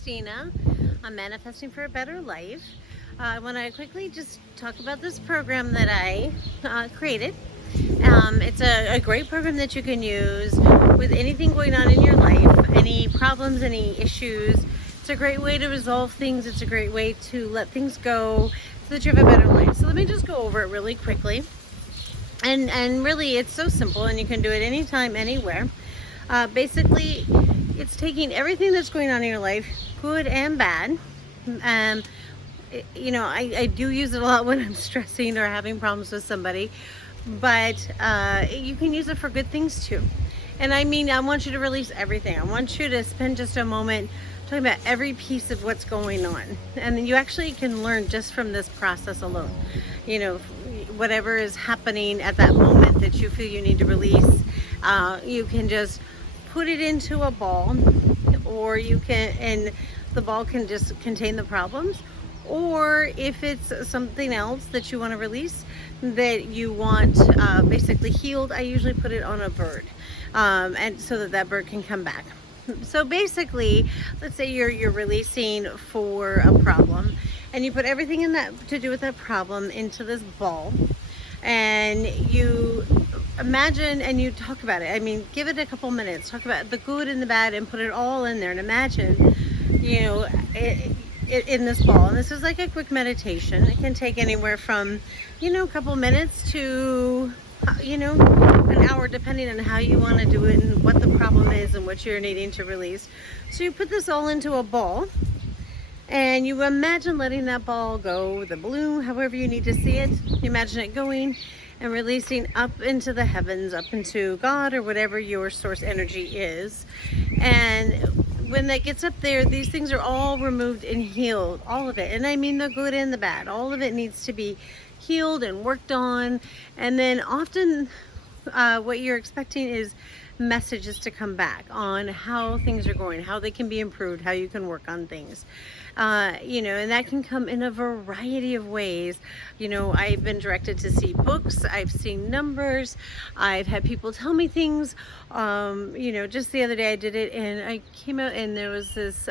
Christina. I'm manifesting for a better life. I want to quickly just talk about this program that I created. It's a great program that you can use with anything going on in your life, any problems, any issues. It's a great way to resolve things. It's a great way to let things go so that you have a better life. So let me just go over it really quickly. And really, it's so simple, and you can do it anytime, anywhere. Basically, it's taking everything that's going on in your life, good and bad. I do use it a lot when I'm stressing or having problems with somebody, but you can use it for good things too. And I mean, I want you to release everything. I want you to spend just a moment talking about every piece of what's going on. And then you actually can learn just from this process alone. You know, whatever is happening at that moment that you feel you need to release, you can just put it into a ball, or you can, and the ball can just contain the problems. Or if it's something else that you want to release, that you want basically healed, I usually put it on a bird, and so that bird can come back. So basically, let's say you're releasing for a problem, and you put everything in that to do with that problem into this ball, and you imagine and you talk about it. I mean, give it a couple minutes, talk about the good and the bad, and put it all in there, and imagine, in this ball. And this is like a quick meditation. It can take anywhere from a couple minutes to an hour, depending on how you want to do it and what the problem is and what you're needing to release. So you put this all into a ball, and you imagine letting that ball go, the balloon, however you need to see it. You imagine it going and releasing up into the heavens, up into God, or whatever your source energy is. And when that gets up there, these things are all removed and healed, all of it. And I mean the good and the bad. All of it needs to be healed and worked on. And then often what you're expecting is messages to come back on how things are going, how they can be improved, how you can work on things. And that can come in a variety of ways. I've been directed to see books, I've seen numbers, I've had people tell me things. Just the other day I did it, and I came out and there was this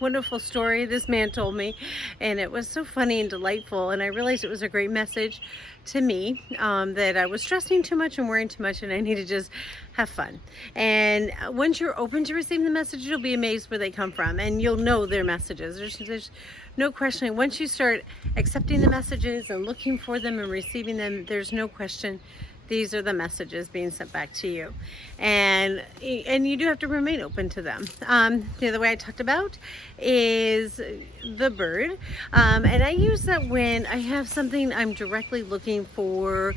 wonderful story this man told me, and it was so funny and delightful, and I realized it was a great message to me, that I was stressing too much and worrying too much, and I need to just have fun. And once you're open to receive the message, you'll be amazed where they come from, and you'll know their messages. There's no questioning. Once you start accepting the messages and looking for them and receiving them, there's no question. These are the messages being sent back to you, and you do have to remain open to them. The other way I talked about is the bird, and I use that when I have something I'm directly looking for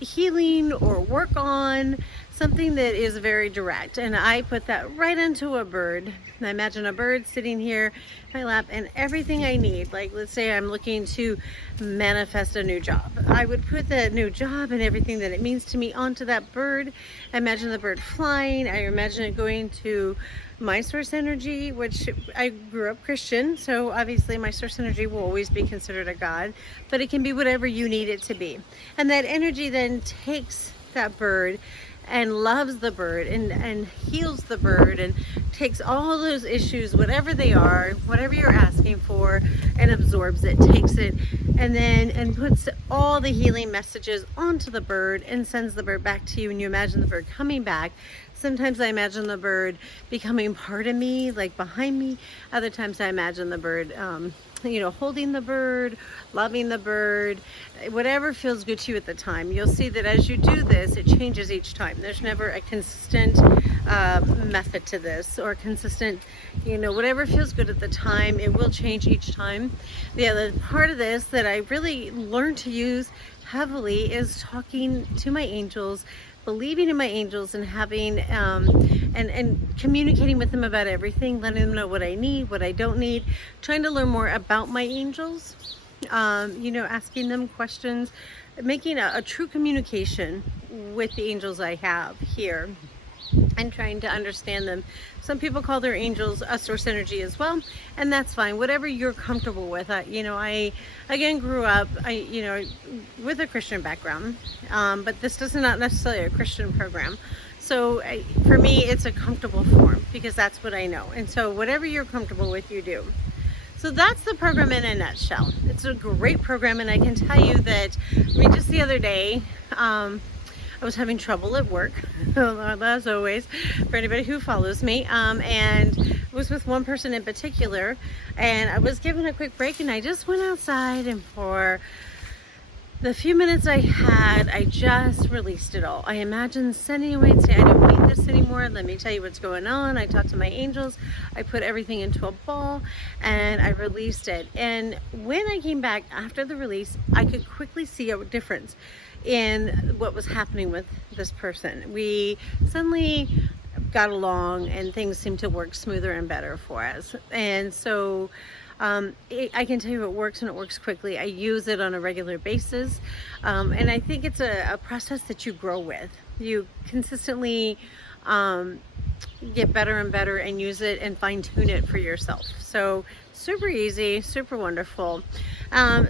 healing or work on, something that is very direct, and I put that right onto a bird. I imagine a bird sitting here in my lap, and everything I need, like let's say I'm looking to manifest a new job, I would put that new job and everything that it means to me onto that bird. I imagine the bird flying. I imagine it going to my source energy, which I grew up Christian, so obviously my source energy will always be considered a God, but it can be whatever you need it to be. And that energy then takes that bird and loves the bird and heals the bird and takes all those issues, whatever they are, whatever you're asking for, and absorbs it, takes it, and puts all the healing messages onto the bird and sends the bird back to you. And you imagine the bird coming back. Sometimes I imagine the bird becoming part of me, like behind me. Other times I imagine the bird holding the bird, loving the bird, whatever feels good to you at the time. You'll see that as you do this, it changes each time. There's never a consistent method to this, or consistent, whatever feels good at the time. It will change each time. The other part of this that I really learned to use heavily is talking to my angels, believing in my angels, and having and communicating with them about everything, letting them know what I need, what I don't need, trying to learn more about my angels, asking them questions, making a true communication with the angels I have here, and trying to understand them. Some people call their angels a source energy as well, and that's fine, whatever you're comfortable with. I again grew up with a Christian background, but this is not necessarily a Christian program. So For me, it's a comfortable form because that's what I know. And so whatever you're comfortable with, you do. So that's the program in a nutshell. It's a great program, and I can tell you that, I mean, just the other day, I was having trouble at work, as always, for anybody who follows me, and it was with one person in particular, and I was given a quick break, and I just went outside, and for the few minutes I had, I just released it all. I imagined sending away and saying, I don't need this anymore. Let me tell you what's going on. I talked to my angels. I put everything into a ball and I released it. And when I came back after the release, I could quickly see a difference in what was happening with this person. We suddenly got along and things seemed to work smoother and better for us. And so I can tell you it works, and it works quickly. I use it on a regular basis, and I think it's a process that you grow with. You consistently get better and better and use it and fine tune it for yourself. So super easy, super wonderful.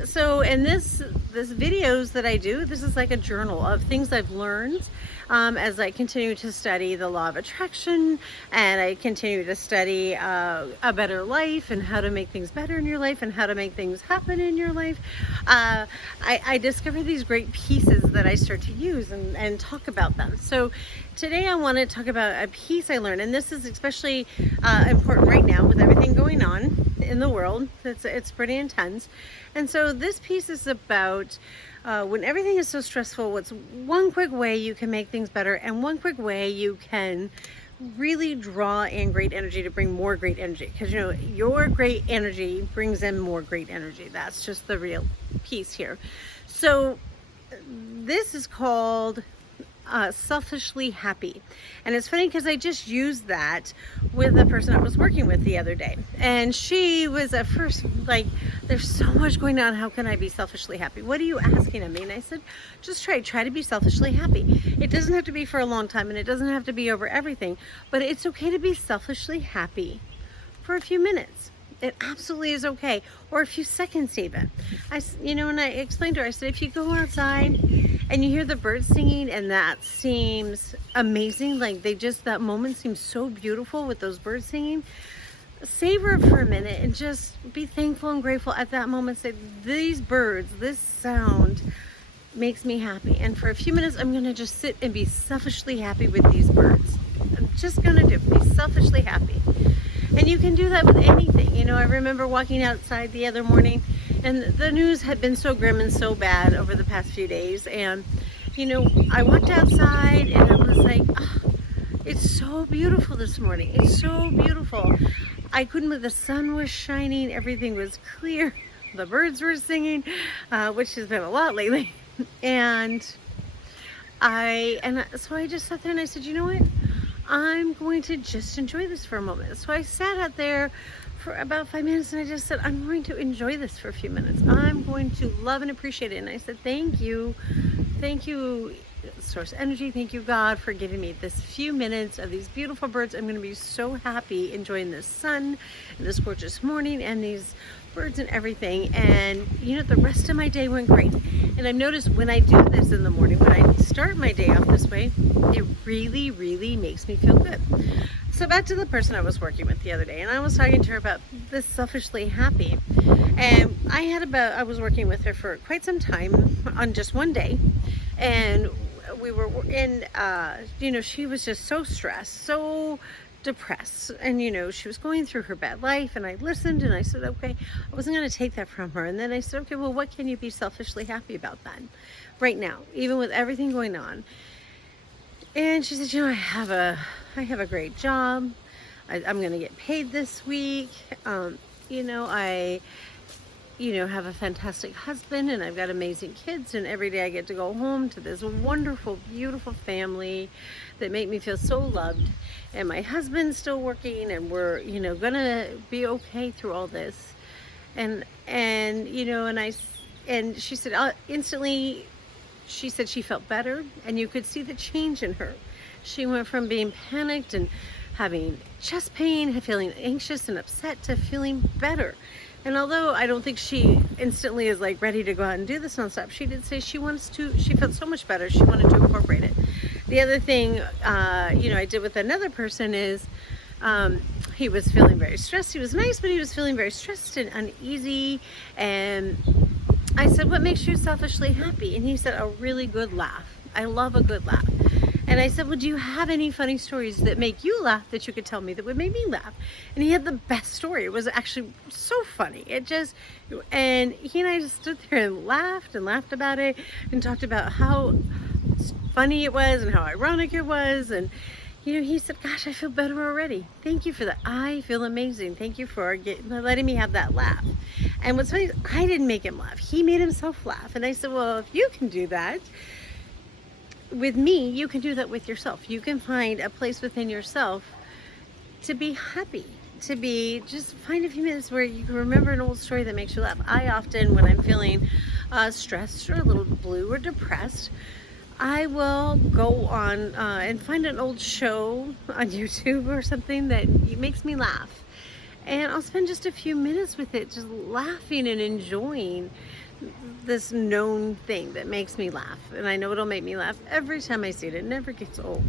So in this videos that I do, this is like a journal of things I've learned as I continue to study the law of attraction, and I continue to study a better life and how to make things better in your life and how to make things happen in your life. I discover these great pieces that I start to use and talk about them. So today I want to talk about a piece I learned, and this is especially important right now with everything going on in the world. It's pretty intense. And so this piece is about when everything is so stressful, what's one quick way you can make things better, and one quick way you can really draw in great energy to bring more great energy. Because, you know, your great energy brings in more great energy. That's just the real piece here. So this is called selfishly happy. And it's funny because I just used that with the person I was working with the other day, and she was at first like, there's so much going on, how can I be selfishly happy? What are you asking of me? And I said, just try to be selfishly happy. It doesn't have to be for a long time, and it doesn't have to be over everything, but it's okay to be selfishly happy for a few minutes. It absolutely is okay, or a few seconds even. And I explained to her, I said, if you go outside and you hear the birds singing and that seems amazing, like that moment seems so beautiful with those birds singing, savor it for a minute and just be thankful and grateful at that moment. Say, these birds, this sound makes me happy. And for a few minutes, I'm gonna just sit and be selfishly happy with these birds. I'm just gonna be selfishly happy. And you can do that with anything. You know, I remember walking outside the other morning, and the news had been so grim and so bad over the past few days. And, you know, I walked outside and I was like, oh, it's so beautiful this morning. It's so beautiful. I couldn't believe the sun was shining. Everything was clear. The birds were singing, which has been a lot lately. And so I just sat there and I said, you know what? I'm going to just enjoy this for a moment. So I sat out there for about 5 minutes and I just said, I'm going to enjoy this for a few minutes. I'm going to love and appreciate it. And I said, thank you, Source Energy. Thank you, God, for giving me this few minutes of these beautiful birds. I'm going to be so happy enjoying this sun and this gorgeous morning and these birds and everything. And you know, the rest of my day went great. And I've noticed when I do this in the morning, when I start my day off this way, it really, really makes me feel good. So back to the person I was working with the other day, and I was talking to her about this selfishly happy. And I was working with her for quite some time on just one day. And we were in, she was just so stressed, so depressed, and she was going through her bad life, and I listened and I said, okay, I wasn't going to take that from her. And then I said, okay, well, what can you be selfishly happy about then right now, even with everything going on? And she said, I have a great job. I'm going to get paid this week. I have a fantastic husband, and I've got amazing kids, and every day I get to go home to this wonderful, beautiful family that make me feel so loved. And my husband's still working, and we're, gonna be okay through all this. And she said, instantly, she said she felt better, and you could see the change in her. She went from being panicked and having chest pain, feeling anxious and upset, to feeling better. And although I don't think she instantly is like ready to go out and do this nonstop, she did say she felt so much better, she wanted to incorporate it. The other thing, I did with another person is he was feeling very stressed. He was nice, but he was feeling very stressed and uneasy. And I said, what makes you selfishly happy? And he said, a really good laugh. I love a good laugh. And I said, well, do you have any funny stories that make you laugh that you could tell me that would make me laugh? And he had the best story. It was actually so funny. And he and I just stood there and laughed about it and talked about how funny it was and how ironic it was. And he said, gosh, I feel better already. Thank you for that. I feel amazing. Thank you for letting me have that laugh. And what's funny is I didn't make him laugh. He made himself laugh. And I said, well, if you can do that with me, you can do that with yourself. You can find a place within yourself to be happy, just find a few minutes where you can remember an old story that makes you laugh. I often, when I'm feeling stressed or a little blue or depressed, I will go on and find an old show on YouTube or something that makes me laugh. And I'll spend just a few minutes with it, just laughing and enjoying this known thing that makes me laugh. And I know it'll make me laugh every time I see it. It never gets old.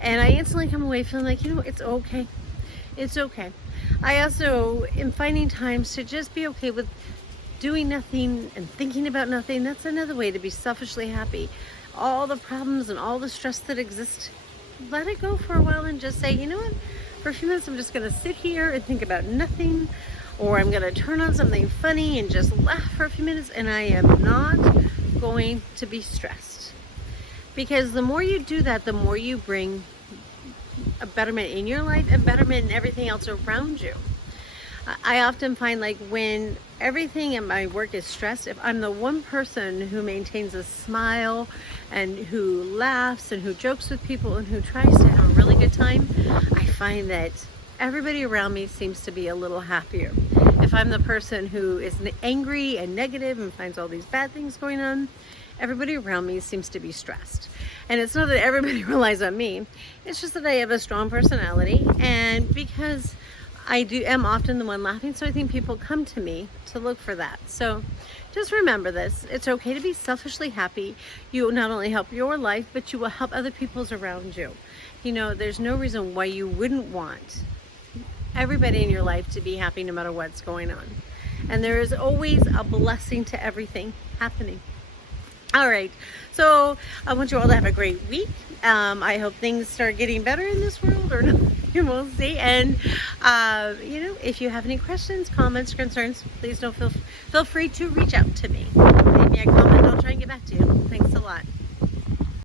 And I instantly come away feeling like, it's okay. It's okay. I also am finding times to just be okay with doing nothing and thinking about nothing. That's another way to be selfishly happy. All the problems and all the stress that exists, let it go for a while and just say, what? For a few minutes, I'm just going to sit here and think about nothing. Or I'm going to turn on something funny and just laugh for a few minutes, and I am not going to be stressed. Because the more you do that, the more you bring a betterment in your life and betterment in everything else around you. I often find when everything in my work is stressed, if I'm the one person who maintains a smile and who laughs and who jokes with people and who tries to have a really good time, I find that everybody around me seems to be a little happier. If I'm the person who is angry and negative and finds all these bad things going on, everybody around me seems to be stressed. And it's not that everybody relies on me, it's just that I have a strong personality, and because I am often the one laughing, so I think people come to me to look for that. So just remember this. It's okay to be selfishly happy. You will not only help your life, but you will help other people's around you. There's no reason why you wouldn't want everybody in your life to be happy no matter what's going on. And there is always a blessing to everything happening. All right, so I want you all to have a great week. I hope things start getting better in this world, or not. We'll see. And if you have any questions, comments, concerns, please don't feel free to reach out to me. Leave me a comment. I'll try and get back to you. Thanks a lot.